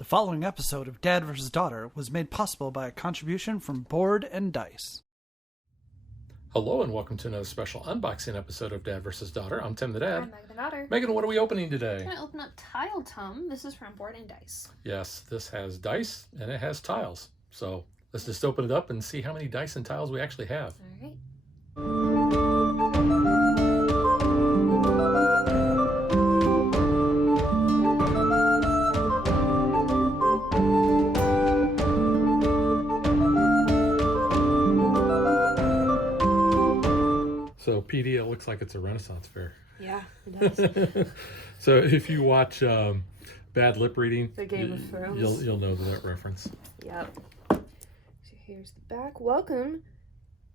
The following episode of Dad vs. Daughter was made possible by a contribution from Board and Dice. Hello and welcome to another special unboxing episode of Dad vs. Daughter. I'm Tim the Dad. I'm Meg the Daughter. Megan, what are we opening today? I'm going to open up Tiletum. This is from Board and Dice. Yes, this has dice and it has tiles. So let's just open it up and see how many dice and tiles we actually have. All right. So PD, it looks like it's a Renaissance fair. Yeah, it does. So if you watch Bad Lip Reading, The Game of Thrones. you'll know that reference. Yep. So here's the back. Welcome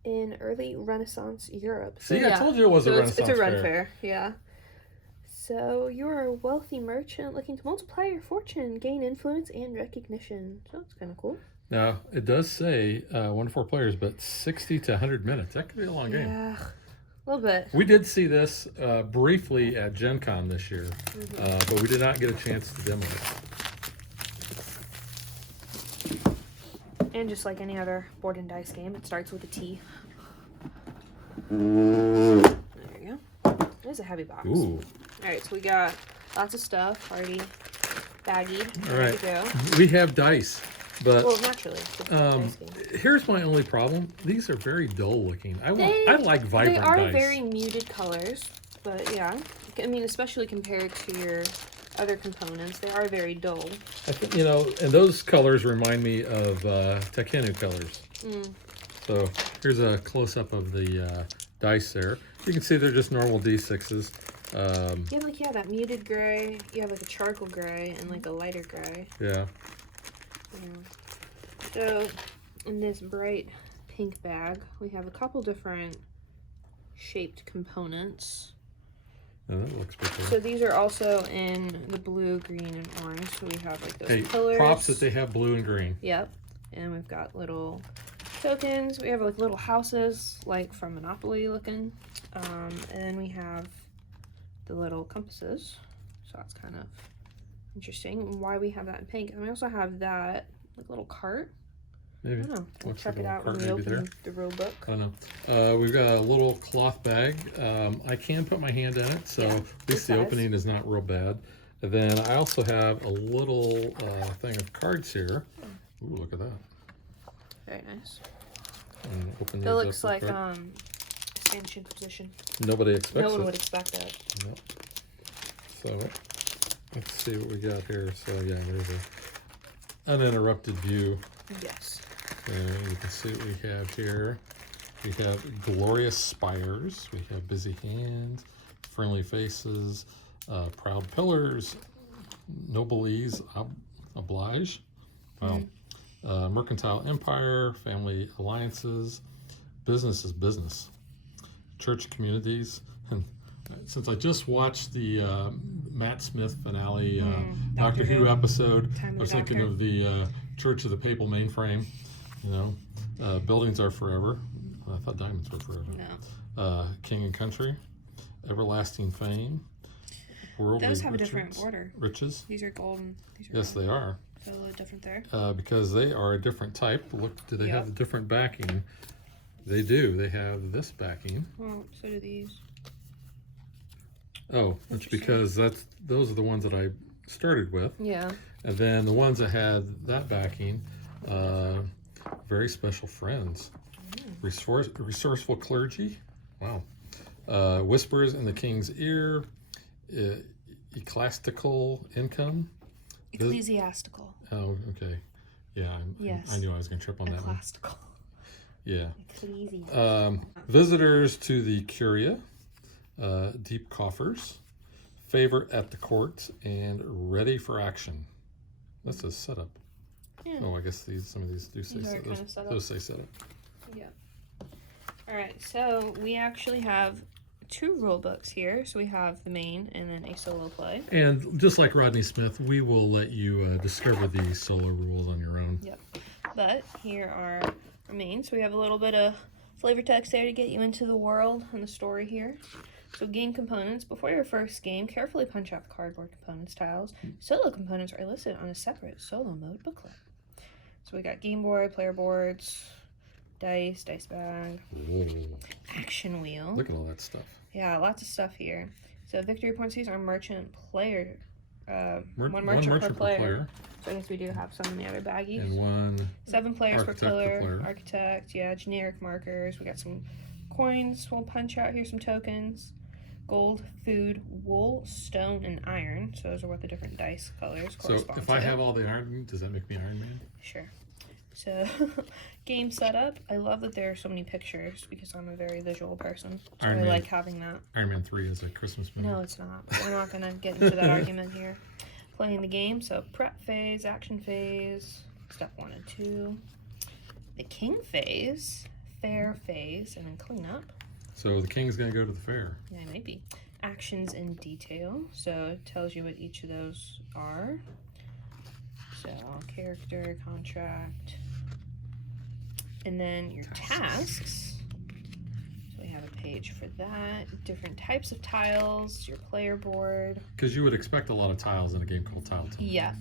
in early Renaissance Europe. So, See, I told you it was a Renaissance It's a Ren fair. fair, yeah. So you're a wealthy merchant looking to multiply your fortune, gain influence, and recognition. So that's kind of cool. Now, it does say 1 to 4 players, but 60 to 100 minutes. That could be a long game. Yeah, a little bit. We did see this briefly at Gen Con this year, but we did not get a chance to demo it. And just like any other Board and Dice game, it starts with a T. There you go. It is a heavy box. Ooh. Alright, so we got lots of stuff already baggied. All Ready right. to go. We have dice, but Well, naturally. It's a dice game. here's my only problem. These are very dull looking. I like They vibrant are dice. very muted colors, but yeah. I mean, especially compared to your other components, they are very dull. I think, and those colors remind me of Takenu colors. So here's a close-up of the dice there. You can see they're just normal D6s. You have that muted gray, you have like a charcoal gray, and like a lighter gray. Yeah. So, in this bright pink bag, we have a couple different shaped components. Oh, that looks pretty cool. So these are also in the blue, green, and orange. So we have like those Hey, pillars. props that they have blue and green. Yep. And we've got little tokens. We have like little houses, like from Monopoly looking. And then we have the little compasses. So that's kind of interesting. Why we have that in pink. And we also have that like little cart. Maybe. I don't know. We'll Looks check like it a out when cart we maybe open the rule book. I don't know. We've got a little cloth bag. I can put my hand in it, so Yeah, at least the size. opening is not real bad. And then I also have a little thing of cards here. Ooh, look at that. Very nice. And open these That up looks real like quick. Spanish Inquisition. Nobody expects No one it. would expect that. Nope. So let's see what we got here. So yeah, there's an uninterrupted view. Yes. And you can see what we have here. We have glorious spires. We have busy hands, friendly faces, proud pillars, noble ease, oblige. Wow. Mercantile empire, family alliances, business is business, church communities. And since I just watched the Matt Smith finale Doctor Who episode, I was thinking of the Church of the Papal Mainframe. Buildings are forever. I thought diamonds were forever. No. King and country, everlasting fame, worldly Those have a riches, different order. riches. These are golden. These are Yes, they are. So a little different there. Because they are a different type. Look, do they have a different backing? They do. They have this backing. Well, so do these. Oh, it's because those are the ones that I started with. Yeah. And then the ones that had that backing, very special friends. Resourceful clergy. Wow. Whispers in the king's ear. Ecclesiastical income. Ecclesiastical. Oh, okay. Yeah, Yes. I knew I was going to trip on that one. Ecclesiastical. Yeah. Ecclesiastical. Visitors to the curia. Deep coffers. Favorite at the court. And ready for action. That's a setup. Yeah. Oh, I guess some of these do say These are setup. kind of setup. Those say setup. Yeah. All right. So we actually have 2 rule books here. So we have the main and then a solo play. And just like Rodney Smith, we will let you discover the solo rules on your own. Yep. But here are our main. So we have a little bit of flavor text there to get you into the world and the story here. So game components. Before your first game, carefully punch out the cardboard components tiles. Solo components are listed on a separate solo mode booklet. So we got game board, player boards, dice bag, action wheel. Look at all that stuff. Yeah, lots of stuff here. So victory points, these are merchant player. One merchant per per player. player. So I guess we do have some in the other baggies. And one 7 players per architect pillar. Architect, yeah, generic markers. We got some coins. We'll punch out here some tokens. Gold, food, wool, stone, and iron. So those are what the different dice colors correspond So if to. I have all the iron, does that make me Iron Man? Sure. So, game setup. I love that there are so many pictures because I'm a very visual person. So I like having that. Iron Man 3 is a Christmas movie. No, it's not. We're not going to get into that argument here. Playing the game. So, prep phase, action phase, step 1 and 2. The king phase, fair phase, and then cleanup. So the king's going to go to the fair. Yeah, maybe. Actions in detail. So, it tells you what each of those are. So, character, contract, and then your tasks. So we have a page for that. Different types of tiles, your player board. Because you would expect a lot of tiles in a game called Tiletum. Yeah.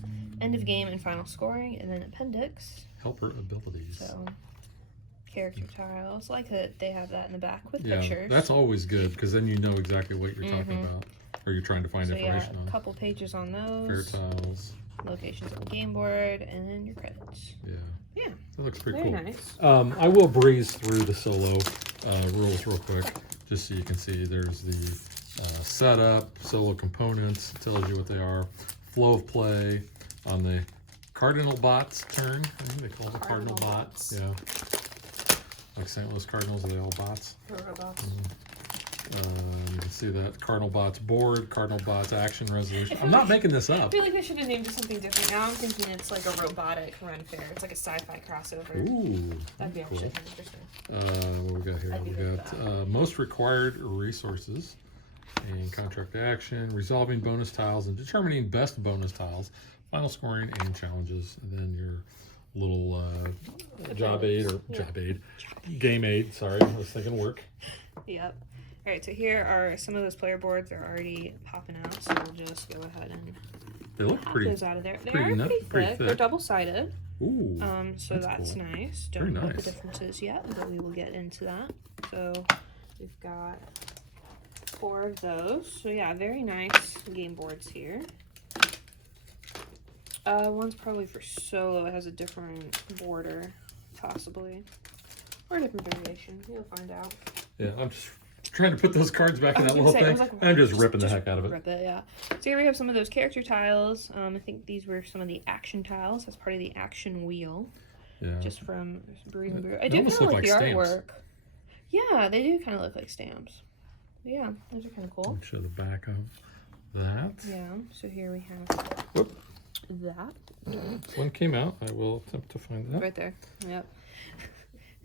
End of game and final scoring, and then appendix. Helper abilities. So, character tiles. Like that they have that in the back with Yeah, pictures. that's always good because then you know exactly what you're talking about or you're trying to find So information yeah, a on. couple pages on Fair those. tiles. Locations on the game board, and then your credits. Yeah. Yeah. That looks pretty Very cool. nice. I will breeze through the solo rules real quick, just so you can see. There's the setup, solo components, tells you what they are, flow of play, on the Cardinal Bots turn. I think they call them Cardinal Bots. Yeah. Like St. Louis Cardinals, are they all bots? Robots. You can see that Cardinal Bots board, Cardinal Bots action resolution. I'm not making this I up. feel like they should have named it something different. Now I'm thinking it's like a robotic run fair. It's like a sci-fi crossover. Ooh, That'd be cool. actually kind of interesting. What we got here? I'd be We good got with most required resources and contract action, resolving bonus tiles and determining best bonus tiles, final scoring and challenges, and then your little job aid or game aid. Sorry, I was thinking work. Yep. All right, so here are some of those player boards are already popping out, so we'll just go ahead and They look pop pretty. those out of there. They pretty are nut- pretty pretty thick. thick. They're double-sided. Ooh. So that's cool. nice. Very Don't know what the nice. difference is yet, but we will get into that. So we've got 4 of those. So yeah, very nice game boards here. One's probably for solo. It has a different border, possibly. Or a different variation. You'll find out. Yeah, I'm just trying to put those cards back in I that was little gonna thing. say, I was like, I'm just ripping the heck out of it. Rip it, yeah. So here we have some of those character tiles. I think these were some of the action tiles. That's part of the action wheel. Yeah. Just from Brew and Brew. I They do kind almost of look like the like stamps. artwork. Yeah, they do kind of look like stamps. But yeah, those are kind of cool. Show the back of that. Yeah, so here we have Whoop. that. One came out. I will attempt to find that. Right there. Yep.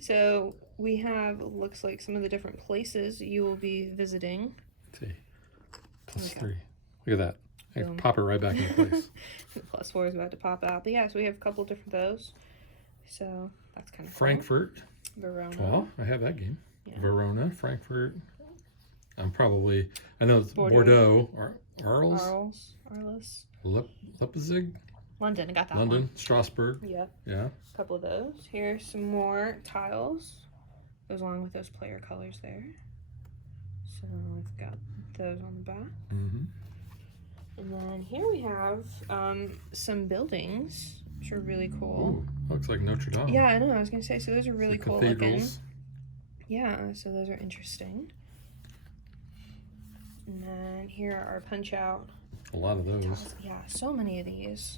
So we have, looks like some of the different places you will be visiting. Let's see. Plus Okay. 3. Look at that. I Boom. pop it right back into place. Plus 4 is about to pop out. But yeah, so we have a couple different of those. So that's kind of Frankfurt. cool. Verona. Well, I have that game. Yeah. Verona, Frankfurt. I know it's Bordeaux. Bordeaux, Arles, Arles. Leipzig, London, I got that London, one. Strasbourg. Yep, Yeah. a couple of those. Here's some more tiles. Goes along with those player colors there. So we've got those on the back. Mm-hmm. And then here we have some buildings, which are really cool. Ooh, looks like Notre Dame. Yeah, I know. I was gonna say, so those are really The cool looking. cathedrals. Yeah, so those are interesting. And then here are punch out. A lot of those. tiles. Yeah, so many of these.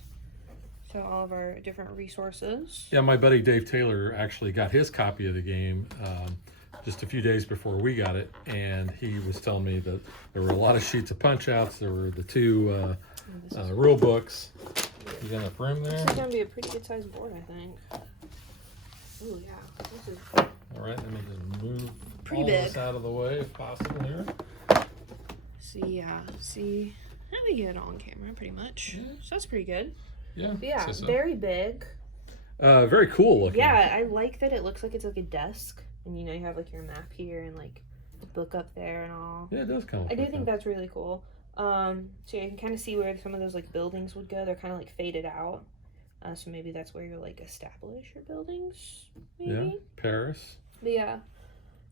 So all of our different resources. Yeah, my buddy Dave Taylor actually got his copy of the game just a few days before we got it, and he was telling me that there were a lot of sheets of punch outs. There were the 2 rule books. You got enough room there? This is gonna be a pretty good sized board, I think. Oh yeah, this is All right, let me just move Pretty all big. this out of the way if possible here. see how we get it on camera, pretty much. Yeah. So that's pretty good. Yeah. But yeah, so. very big. Very cool looking. Yeah, I like that it looks like it's like a desk, and you know you have like your map here and like the book up there and all. Yeah, it does come. I do think that's really cool. So you can kind of see where some of those like buildings would go. They're kind of like faded out. So maybe that's where you like establish your buildings. Maybe. Yeah, Paris. But yeah,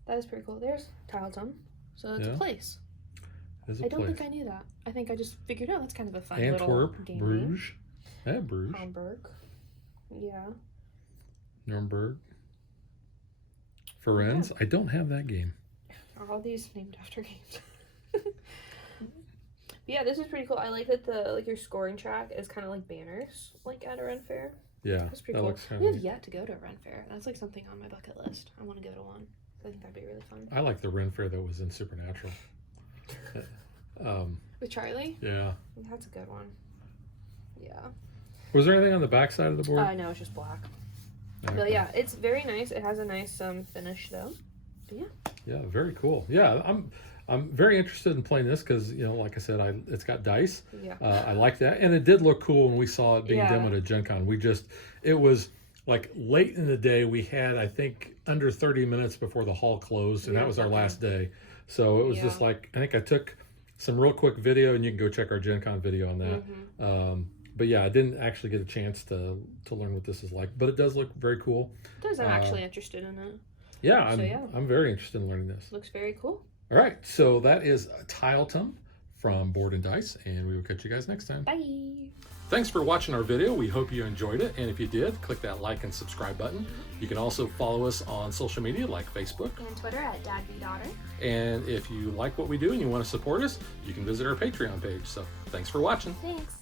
that is pretty cool. There's Tiletum. So it's a place. It's a I don't place. think I knew that. I think I just figured out that's kind of a fun Antwerp, little game. Bruges. Yeah, Bruges. Hamburg. Yeah. Nuremberg. Firenze. I don't have that game. Are all these named after games? Yeah, this is pretty cool. I like that the like your scoring track is kind of like banners, like at a Ren Fair. Yeah, That's pretty that cool. looks kind We of have neat. yet to go to a Ren Fair. That's like something on my bucket list. I want to go to one. I think that'd be really fun. I like the Ren Fair that was in Supernatural. With Charlie? Yeah. That's a good one. Yeah. Was there anything on the back side of the board? No, it's just black. Okay. But yeah, it's very nice. It has a nice finish though. But yeah. Yeah, very cool. Yeah, I'm very interested in playing this because, you know, like I said, it's got dice. Yeah. I like that, and it did look cool when we saw it being Yeah. demoed at Gen Con. It was like late in the day. We had, I think, under 30 minutes before the hall closed, and that was our last day. So it was just like, I think I took some real quick video, and you can go check our Gen Con video on that. But yeah, I didn't actually get a chance to learn what this is like, but it does look very cool. It does. I'm actually interested in it. Yeah, I'm very interested in learning this. Looks very cool. All right, so that is Tiletum from Board and Dice, and we will catch you guys next time. Bye. Thanks for watching our video. We hope you enjoyed it, and if you did, click that like and subscribe button. You can also follow us on social media like Facebook. And Twitter at DadBeDaughter. And if you like what we do and you want to support us, you can visit our Patreon page. So thanks for watching. Thanks.